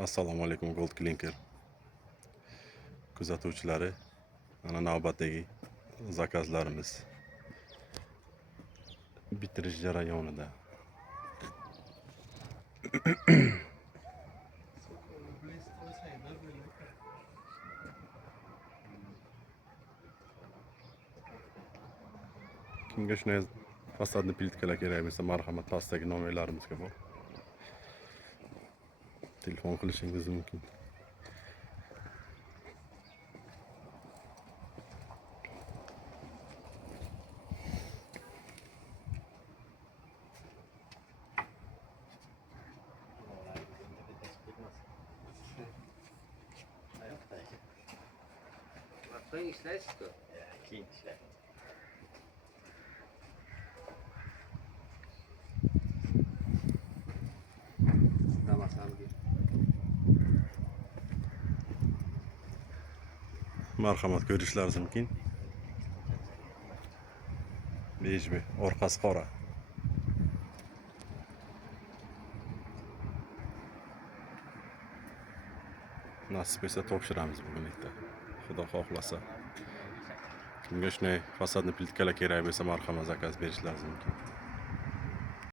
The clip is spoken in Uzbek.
Assalomu alaykum Gold Clinker kuzatuvchilari. Mana navbatdagi zakazlarimiz bitirish jarayonida. Kimga shunday fasadni plitkalar kerak bo'lsa, marhamat pastdagi nomerlarimizga bor. Telefon qilishingiz mumkin. So'ng ishlaysiz-ku? Keyin ishlaydi. Marhamat ko'rishlaringiz mumkin. Bejmi, orqasi qora. Nasib etsa topshiramiz bugunlikda. Xudo xohlasa. Kimga shunday fasadni plitkalar kerak bo'lsa, marhamat zakaz berishlaringiz mumkin.